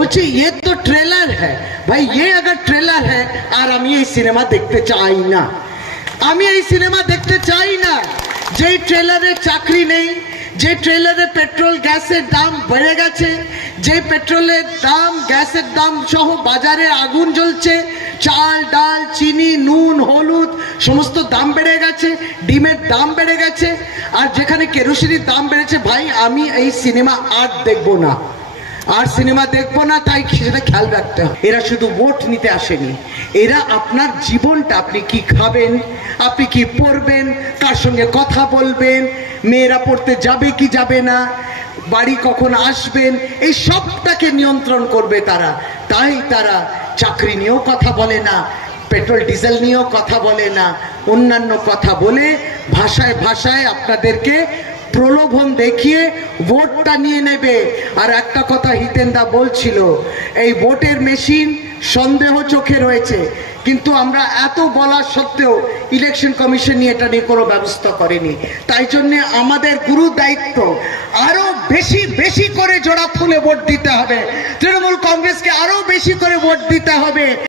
बोलছি ये तो ट्रेलर है भाई, ये अगर ट्रेलर है আর আমি এই সিনেমা দেখতে চাই না, আমি এই সিনেমা দেখতে চাই না যেই ট্রেলারে চাকরি নেই, যে ট্রেলারে পেট্রোল গ্যাসের দাম বেড়ে গেছে, যে পেট্রোলের দাম গ্যাসের দাম সহ বাজারে আগুন জ্বলছে, চাল ডাল চিনি নুন হলুদ সমস্ত দাম বেড়ে গেছে, ডিমের দাম বেড়ে গেছে, আর যেখানে কেরোসিনের দাম বেড়েছে, ভাই আমি এই সিনেমা আর দেখবো না, আর সিনেমা দেখবো না। তাই সেটা খেয়াল রাখতে হবে, এরা শুধু ভোট নিতে আসেনি, এরা আপনার জীবনটা, আপনি কি খাবেন, আপনি কি পড়বেন, কার সঙ্গে কথা বলবেন, মেয়েরা পড়তে যাবে কি যাবে না, বাড়ি কখন আসবেন, এই সবটাকে নিয়ন্ত্রণ করবে তারা। তাই তারা চাকরি নিয়েও কথা বলে না, পেট্রোল ডিজেল নিয়েও কথা বলে না, অন্যান্য কথা বলে ভাষায় ভাষায় আপনাদেরকে প্রলোভন দেখিয়ে ভোটটা নিয়ে নেবে। আর একটা কথা হিতেনদা বলছিল, এই ভোটের মেশিন সন্দেহ চোখে রয়েছে, কিন্তু আমরা এত বলার সত্ত্বেও ইলেকশন কমিশন নিয়ে এটা নিয়ে কোনো ব্যবস্থা করেনি। তাই জন্য আমাদের গুরু দায়িত্ব আরো বেশি বেশি করে জোড়া ফুলে ভোট দিতে হবে, তৃণমূল কংগ্রেসকে আরো বেশি করে ভোট দিতে হবে।